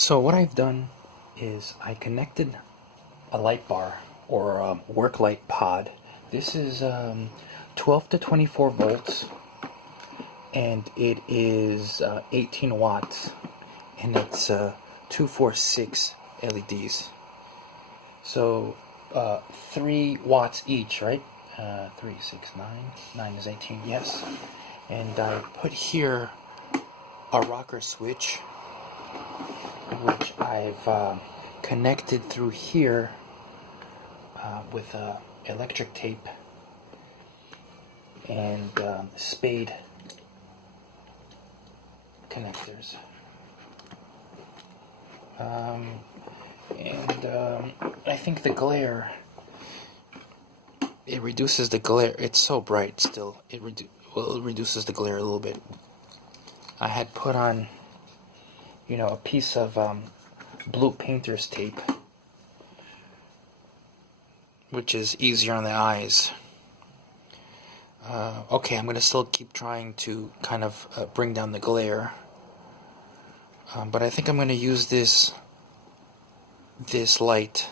So what I've done is I connected a light bar or a work light pod. This is 12 to 24 volts and it is 18 watts and it's 246 LEDs. So 3 watts each, right? 3, 6, 9. 9 is 18, yes. And I put here a rocker switch, which I've connected through here with electric tape and spade connectors. I think the glare, it reduces the glare. It's so bright still. It reduces the glare a little bit. I had put on, a piece of blue painter's tape, which is easier on the eyes. Okay, I'm going to still keep trying to kind of bring down the glare. But I think I'm going to use this light,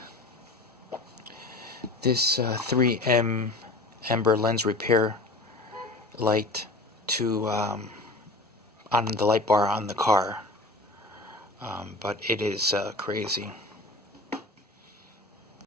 this 3M amber lens repair light, to on the light bar on the car. But it is crazy.